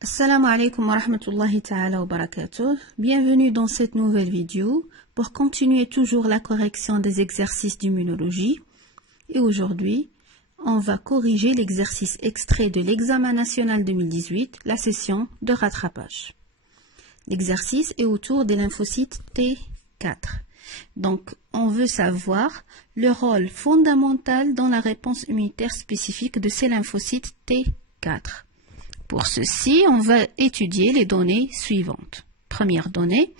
Assalamu alaikum wa rahmatullahi ta'ala wa barakatuh. Bienvenue dans cette nouvelle vidéo pour continuer toujours la correction des exercices d'immunologie. Et aujourd'hui, on va corriger l'exercice extrait de l'examen national 2018, la session de rattrapage. L'exercice est autour des lymphocytes T4. Donc, on veut savoir le rôle fondamental dans la réponse immunitaire spécifique de ces lymphocytes T4. Pour ceci, on va étudier les données suivantes. Première donnée,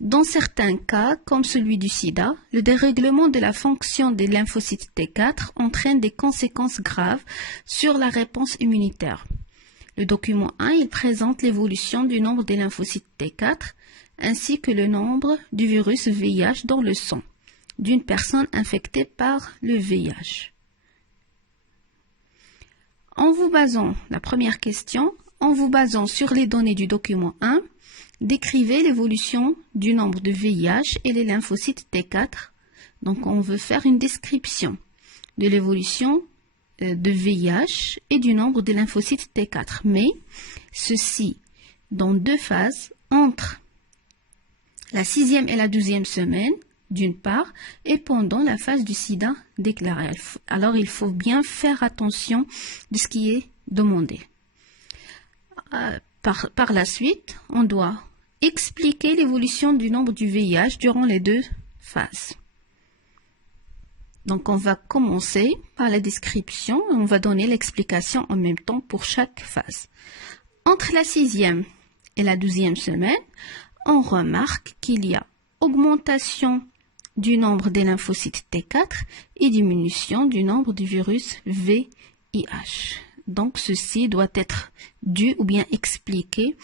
dans certains cas, comme celui du sida, le dérèglement de la fonction des lymphocytes T4 entraîne des conséquences graves sur la réponse immunitaire. Le document 1, il présente l'évolution du nombre des lymphocytes T4 ainsi que le nombre du virus VIH dans le sang d'une personne infectée par le VIH. La première question, en vous basant sur les données du document 1, décrivez l'évolution du nombre de VIH et les lymphocytes T4. Donc, on veut faire une description de l'évolution de VIH et du nombre de lymphocytes T4. Mais, ceci dans deux phases, entre la 6e et la 12e semaine, d'une part, et pendant la phase du sida déclaré. Alors, il faut bien faire attention de ce qui est demandé. Par la suite, on doit expliquer l'évolution du nombre du VIH durant les deux phases. Donc, on va commencer par la description et on va donner l'explication en même temps pour chaque phase. Entre la 6e et la 12e semaine, on remarque qu'il y a augmentation du nombre des lymphocytes T4 et diminution du nombre du virus VIH. Donc, ceci doit être dû ou bien expliqué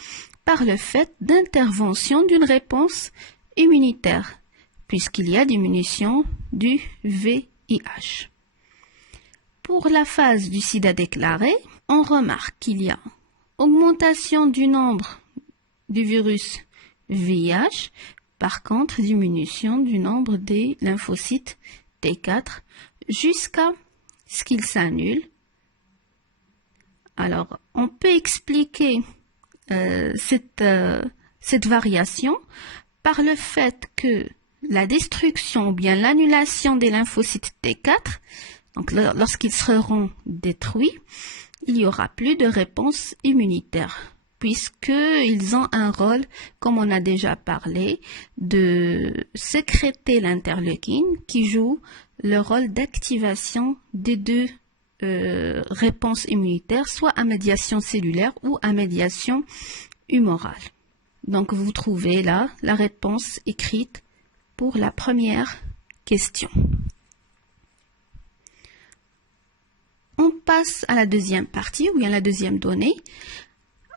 par le fait d'intervention d'une réponse immunitaire, puisqu'il y a diminution du VIH. Pour la phase du sida déclaré, on remarque qu'il y a augmentation du nombre du virus VIH, par contre, diminution du nombre des lymphocytes T4 jusqu'à ce qu'ils s'annulent. Alors, on peut expliquer cette variation par le fait que la destruction ou bien l'annulation des lymphocytes T4, donc lorsqu'ils seront détruits, il n'y aura plus de réponse immunitaire, puisqu'ils ont un rôle, comme on a déjà parlé, de sécréter l'interleukine qui joue le rôle d'activation des deux réponses immunitaires, soit à médiation cellulaire ou à médiation humorale. Donc vous trouvez là la réponse écrite pour la première question. On passe à la deuxième partie, ou bien la deuxième donnée.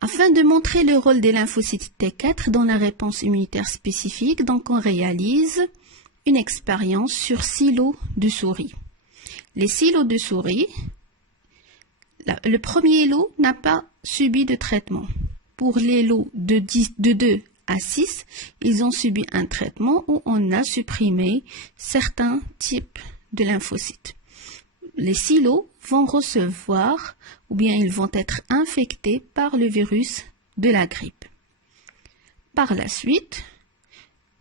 Afin de montrer le rôle des lymphocytes T4 dans la réponse immunitaire spécifique, donc on réalise une expérience sur 6 lots de souris. Les 6 lots de souris, le premier lot n'a pas subi de traitement. Pour les lots de 2 à 6, ils ont subi un traitement où on a supprimé certains types de lymphocytes. Les 6 lots vont recevoir ou bien ils vont être infectés par le virus de la grippe. Par la suite,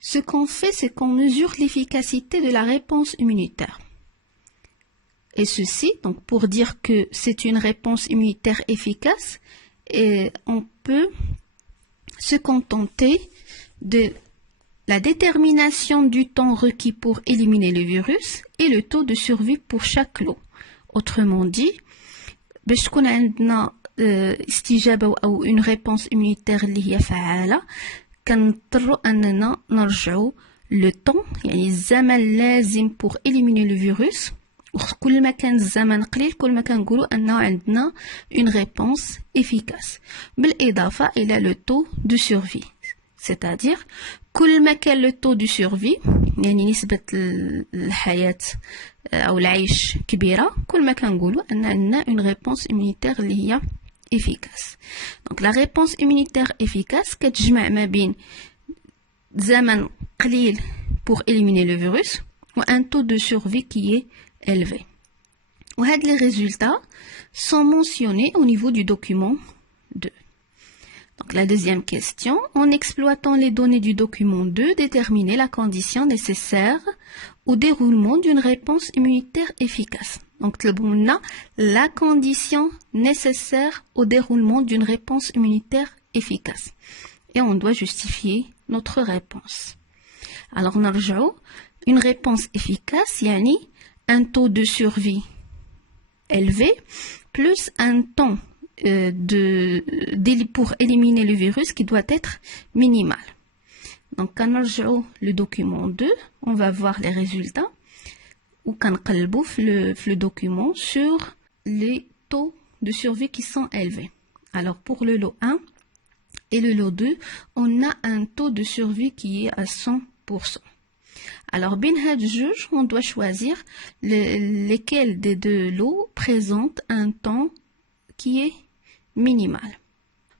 ce qu'on fait, c'est qu'on mesure l'efficacité de la réponse immunitaire. Et ceci, donc pour dire que c'est une réponse immunitaire efficace, et on peut se contenter de la détermination du temps requis pour éliminer le virus et le taux de survie pour chaque lot. Autrement dit, باش تكون عندنا استجابة أو une réponse immunitaire اللي هي فعالة كنضطروا أننا نرجعوا le temps يعني الزمن اللازم pour éliminer le virus. كل ما كان الزمن قليل كل ما كنقولوا أنه عندنا une réponse efficace. بالإضافة إلى le taux de survie. C'est-à-dire كل ما كان le taux de survie يعني نسبة الحياة أو العيش كبيرة كل ما كنقولوا أن عندنا une réponse immunitaire اللي هي efficace. Donc la réponse immunitaire efficace كتجمع ما بين زمن قليل pour éliminer le virus ou un taux de survie qui est élevé. Les résultats sont mentionnés au niveau du document 2. Donc la deuxième question, en exploitant les données du document 2, déterminer la condition nécessaire au déroulement d'une réponse immunitaire efficace. Donc on a la condition nécessaire au déroulement d'une réponse immunitaire efficace. Et on doit justifier notre réponse. Alors نرجعوا, une réponse efficace, yani un taux de survie élevé, plus un temps pour éliminer le virus qui doit être minimal. Donc, quand on regarde le document 2, on va voir les résultats ou quand on le document sur les taux de survie qui sont élevés. Alors, pour le lot 1 et le lot 2, on a un taux de survie qui est à 100%. Alors, on doit choisir lesquels des deux lots présentent un temps qui est minimal.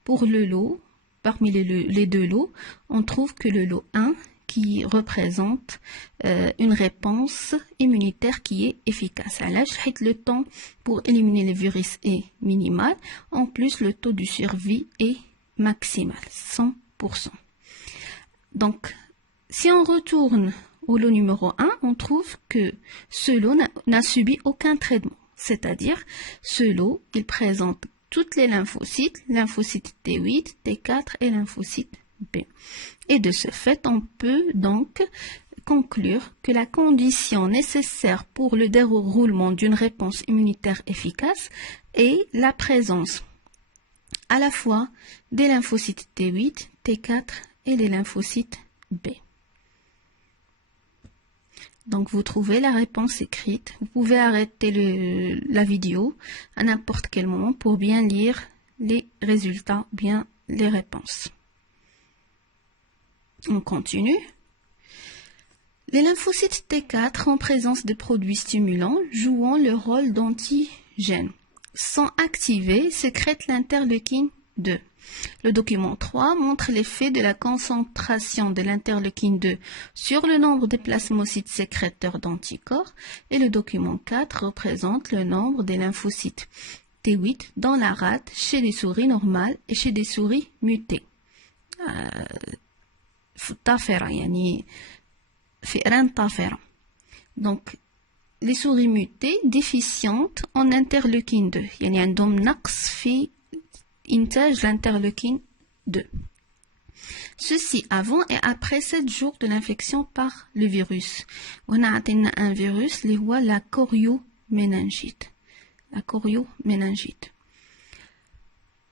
Pour le lot, parmi les deux lots, on trouve que le lot 1 qui représente une réponse immunitaire qui est efficace. Alors, le temps pour éliminer le virus est minimal. En plus, le taux de survie est maximal, 100%. Donc, si on retourne au lot numéro 1, on trouve que ce lot n'a subi aucun traitement. C'est-à-dire, ce lot, il présente toutes les lymphocytes T8, T4 et lymphocytes B. Et de ce fait, on peut donc conclure que la condition nécessaire pour le déroulement d'une réponse immunitaire efficace est la présence à la fois des lymphocytes T8, T4 et les lymphocytes B. Donc, vous trouvez la réponse écrite. Vous pouvez arrêter la vidéo à n'importe quel moment pour bien lire les résultats, bien les réponses. On continue. Les lymphocytes T4 en présence de produits stimulants jouant le rôle d'antigènes sont activés, sécrètent l'interleukine 2. Le document 3 montre l'effet de la concentration de l'interleukine 2 sur le nombre de plasmocytes sécréteurs d'anticorps et le document 4 représente le nombre des lymphocytes T8 dans la rate chez des souris normales et chez des souris mutées. Donc, les souris mutées déficientes en interleukine 2. يعني عندهم نقص في إنتاج l'interleukine 2. Ceci avant et après 7 jours de l'infection par le virus. On a atteint un virus, la chorioméningite. La chorioméningite.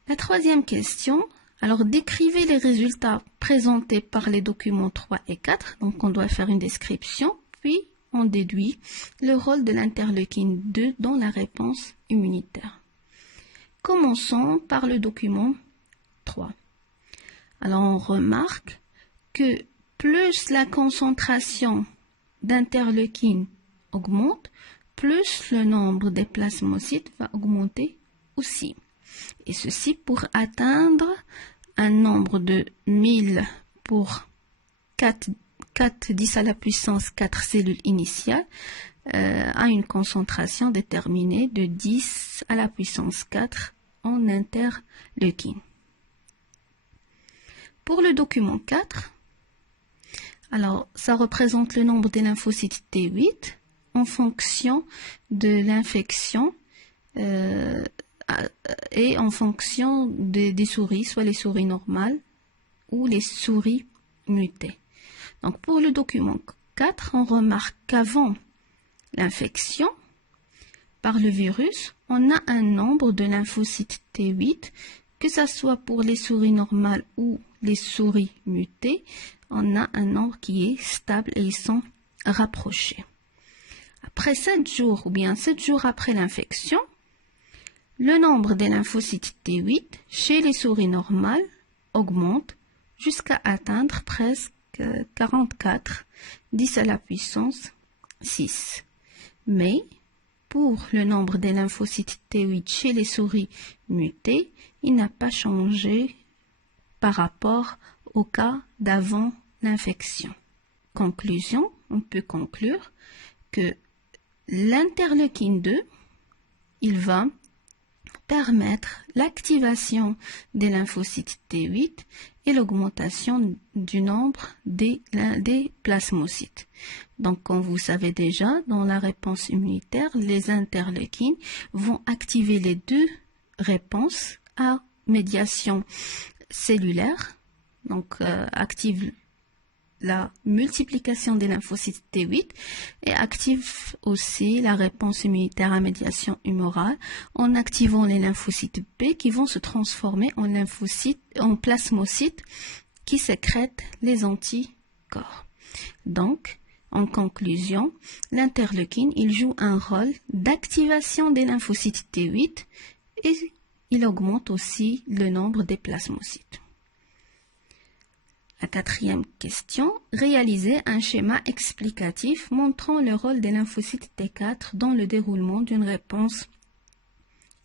La troisième question. Alors, décrivez les résultats présentés par les documents 3 et 4. Donc, on doit faire une description, puis on déduit le rôle de l'interleukine 2 dans la réponse immunitaire. Commençons par le document 3. Alors, on remarque que plus la concentration d'interleukine augmente, plus le nombre des plasmocytes va augmenter aussi. Et ceci pour atteindre un nombre de 1000 pour 4 10 à la puissance 4 cellules initiales à une concentration déterminée de 10 à la puissance 4 en interleukine. Pour le document 4, alors ça représente le nombre des lymphocytes T8 en fonction de l'infection et en fonction des souris, soit les souris normales ou les souris mutées. Donc pour le document 4, on remarque qu'avant l'infection par le virus, on a un nombre de lymphocytes T8, que ce soit pour les souris normales ou les souris mutées, on a un nombre qui est stable et ils sont rapprochés. Après 7 jours ou bien 7 jours après l'infection, le nombre des lymphocytes T8 chez les souris normales augmente jusqu'à atteindre presque 44, 10 à la puissance 6. Mais pour le nombre des lymphocytes T8 chez les souris mutées, il n'a pas changé par rapport au cas d'avant l'infection. Conclusion, on peut conclure que l'interleukine 2, il va permettre l'activation des lymphocytes T8 et l'augmentation du nombre des plasmocytes. Donc, comme vous savez déjà, dans la réponse immunitaire, les interleukines vont activer les deux réponses à médiation cellulaire, donc active la multiplication des lymphocytes T8 et active aussi la réponse immunitaire à médiation humorale en activant les lymphocytes B qui vont se transformer en plasmocytes qui sécrètent les anticorps. Donc, en conclusion, l'interleukine, il joue un rôle d'activation des lymphocytes T8 et il augmente aussi le nombre des plasmocytes. La quatrième question, réaliser un schéma explicatif montrant le rôle des lymphocytes T4 dans le déroulement d'une réponse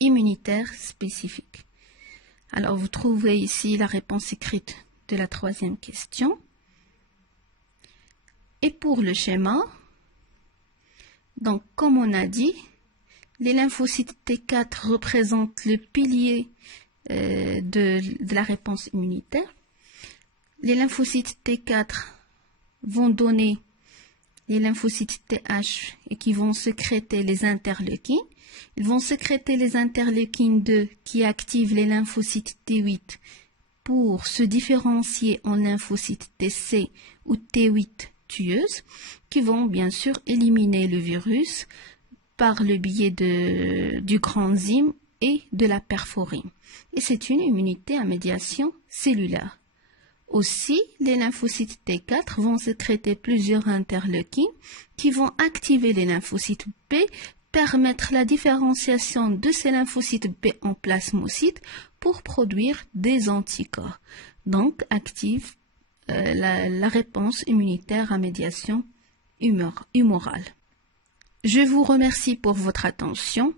immunitaire spécifique. Alors, vous trouvez ici la réponse écrite de la troisième question. Et pour le schéma, donc comme on a dit, les lymphocytes T4 représentent le pilier de la réponse immunitaire. Les lymphocytes T4 vont donner les lymphocytes TH et qui vont sécréter les interleukines. Ils vont sécréter les interleukines 2 qui activent les lymphocytes T8 pour se différencier en lymphocytes TC ou T8 tueuses qui vont bien sûr éliminer le virus par le biais du granzyme et de la perforine. Et c'est une immunité à médiation cellulaire. Aussi, les lymphocytes T4 vont sécréter plusieurs interleukines qui vont activer les lymphocytes B, permettre la différenciation de ces lymphocytes B en plasmocytes pour produire des anticorps. Donc, active la réponse immunitaire à médiation humorale. Je vous remercie pour votre attention.